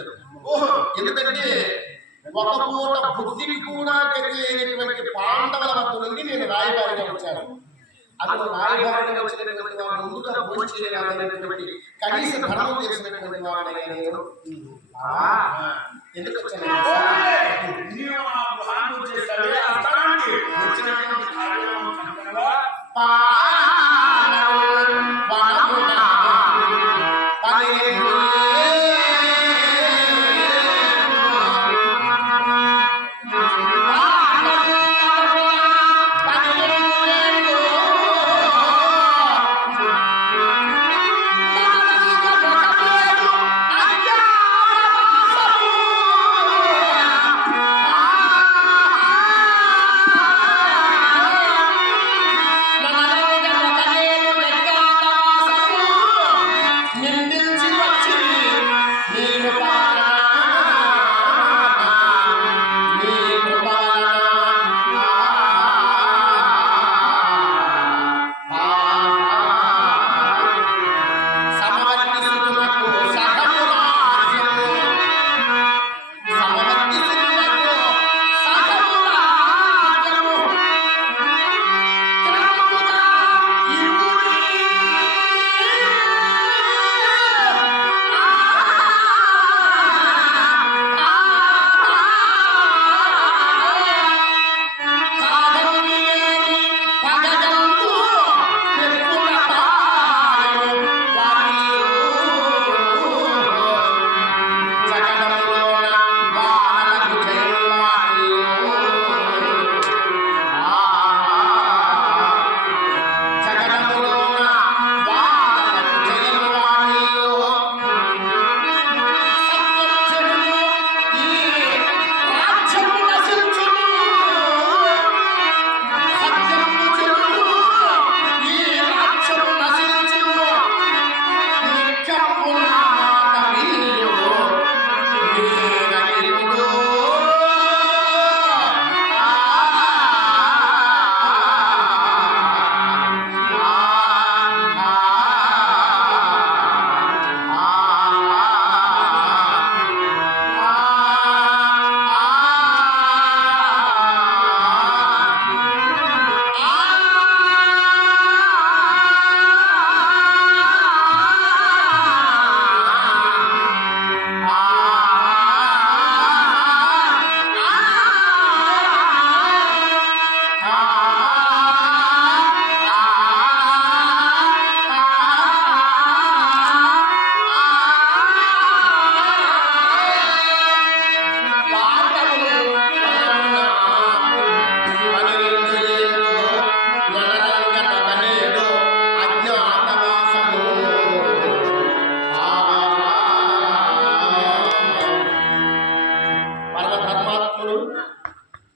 వచ్చారు. ఓహో, ఎందుకంటే ఒక పూట బుద్ధికి కూడా తెలియనటువంటి పాండవుల వద్ద నుండి నేను రాయబారిగా వచ్చాను. అతను రాయబారిగా వచ్చినటువంటి వాడు ముందుగా భోజనం కనీస ధర్మం తెలిసినటువంటి వాడైనా నేను ఎందుకు వచ్చాను?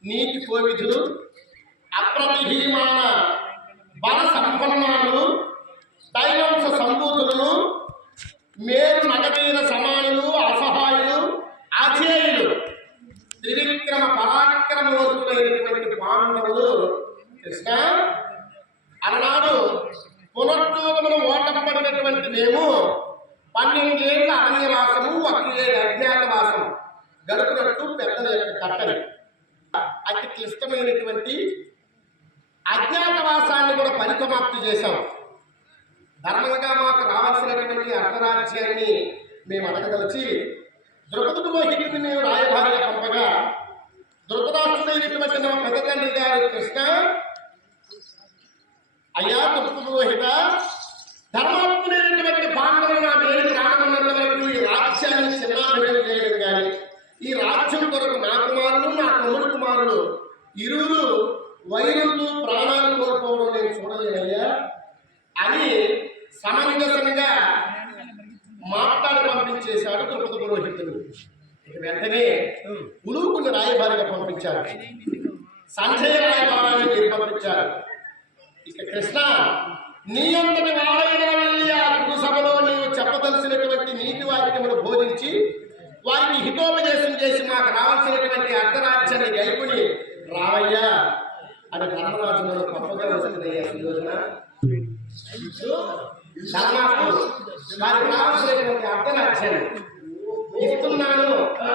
నీతి కోవిధులు అప్రతిహీనమైన బల సంపన్నాలు దైవంశ సంభూతులను మేరు నగవీర సమానులు అసహాయులు అజేయులు త్రివిక్రమ పరాక్రమవంతులైనటువంటి పాండవులు కృష్ణ అలనాడు పునర్జోగమును ఓటపడినటువంటి మేము 12 ఏళ్ల అరణ్యవాసము 1 ఏళ్ళ అజ్ఞాతవాసము గడుపునట్టు పెద్దల యొక్క కట్టడి అతి క్లిష్టమైనటువంటి అజ్ఞాతవాసాన్ని కూడా పరిసమాప్తి చేశాం. ధర్మంగా మాకు రావాల్సినటువంటి అర్ధరాజ్యాన్ని మేము అడగదలిచి ద్రుపద పురోహితుడిని మేము రాయబారిగా పంపగా ధృతరాష్ట్రుడైనటువంటి మా పెద్ద తండ్రి గారు కృష్ణ, అయ్యా ద్రుపద పురోహిత, ధర్మాత్ముడైనటువంటి పాండవులు నా పేరు రామన్నంత వరకు ఈ రాజ్యాన్ని చిన్నాభివృద్ధి చేయడం కానీ ఈ రాజ్యం కొరకు నా కుమారులు నా తమ్ముడు కుమారులు ఇరువురు వైరంతో ప్రాణాలు కోల్పోవడం నేను చూడలేనయ్యా అని సమంజసంగా మాట్లాడి పంపించేశాడు ద్రుపద పురోహితుడు. వెంటనే ఉలూకుని రాయబారిగా పంపించారు. సంజయ రాయబారాన్ని పంపించారు. ఇక కృష్ణ, నీ అంతటి వాడైన వెళ్ళి ఆ గురు సభలో నీవు చెప్పదలసినటువంటి నీతి వాక్యమును బోధించి వారికి హితోపదేశం చేసి మాకు రావాల్సినటువంటి అర్ధరాజ్యాన్ని గెలుపుని రావయ్యా అని ధర్మరాజులను గొప్పగా వస్తుందయ్యా. సుయోధన వారికి రావాల్సినటువంటి అర్ధరాజ్యాన్ని ఇస్తున్నాను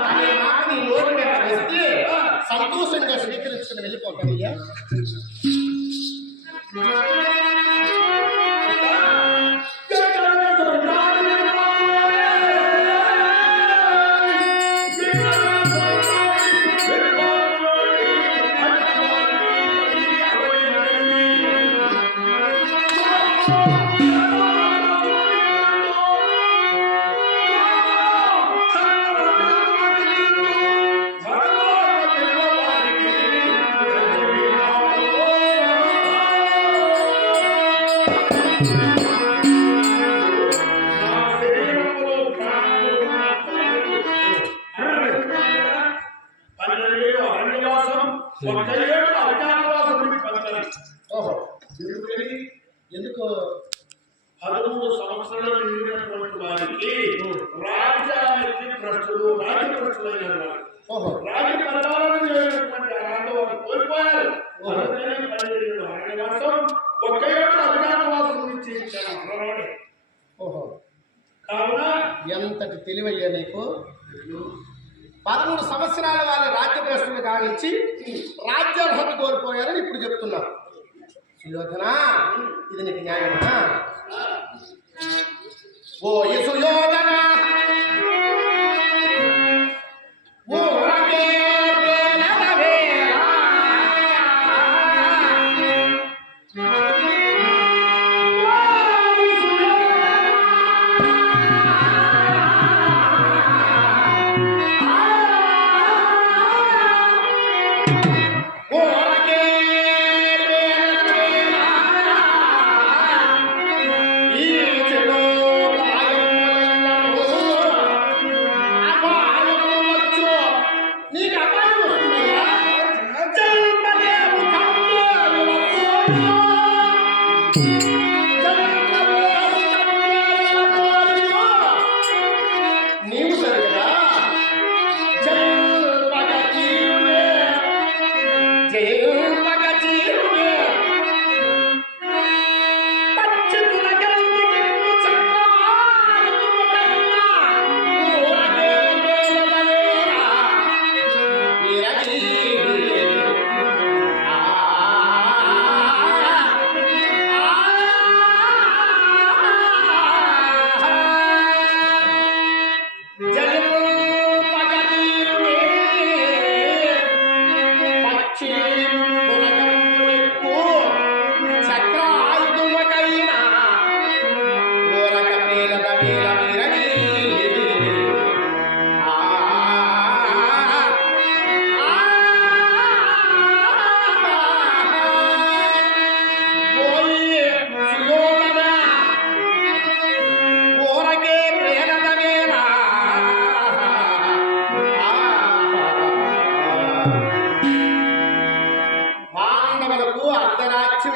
అనే మాట నీ నోటి మీద వస్తే సంతోషంగా స్వీకరించుకుని వెళ్ళిపోతానయ్యా. ఎందుకు 13 సంవత్సరాలు నిండినటువంటి వారికి రాజ్యానికి భ్రష్టులు రాజభ్రష్టులైన వారు రాజ్య పరిపాలన చేయనటువంటి వారు కోల్పోయారు. ఒక్క ఏడు అధికారవాసం ఇచ్చేయించారు. కావున ఎంతటి తెలివయ్యా నీకు. 13 సంవత్సరాల వాళ్ళ రాజ్య భ్రష్టులు కావించి రాజ్యార్హత కోల్పోయారని ఇప్పుడు చెప్తున్నారు. సుయోధన, ఇది నీకు న్యాయమా? ఓ సుయోధన, ఓ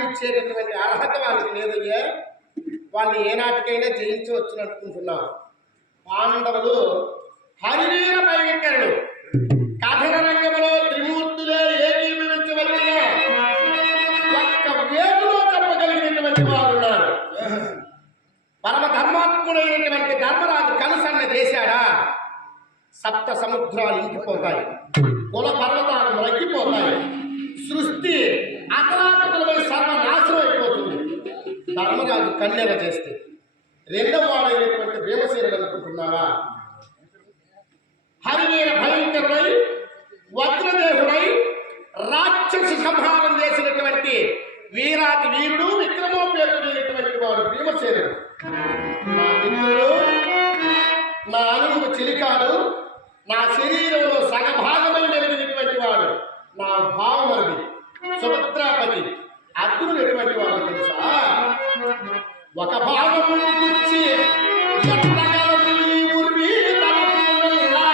ఇచ్చేటటువంటి అర్హత వాళ్ళకి లేదయ్యా. వాళ్ళు ఏనాటికైనా జయించవచ్చు అనుకుంటున్నారు. పాండవులు హరివీర భయంకరులు. కథన రంగంలో త్రిమూర్తులే ఏకీభవించవలసిన ఒక్క వేగులో చెప్పగలిగినటువంటి వారు ఉన్నారు. పరమ ధర్మాత్ముడైనటువంటి ధర్మరాజు కలుసన్న చేశాడా, సప్త సముద్రాలు ఇంకిపోతాయి, కుల పర్వతాలు మొగ్గిపోతాయి, సృష్టి అతలాకులపై సర్వనాశనం అయిపోతుంది ధర్మరాజు కన్యల చేస్తే. రెండవ వాడైనటువంటి భీమసేనుడు అనుకుంటున్నారా? హరివీర భయంకరుడై వజ్రదేహుడై రాక్షసి సంహారం చేసినటువంటి వీరాతి వీరుడు విక్రమోపేతుడైనటువంటి వాడు భీమసేనుడు. నా మిత్రుడు, నా అనుభవ చిలికాడు, నా శరీరంలో సగభాగమై మెలిగినటువంటి వాడు, నా భావమది సుభద్రాపతి అర్జునుడు ఎటువంటి వాడు తెలుసా? ఒక భాగం గురించి ఎత్తగలదు ఈ ఉర్వీ తలపుల్లా.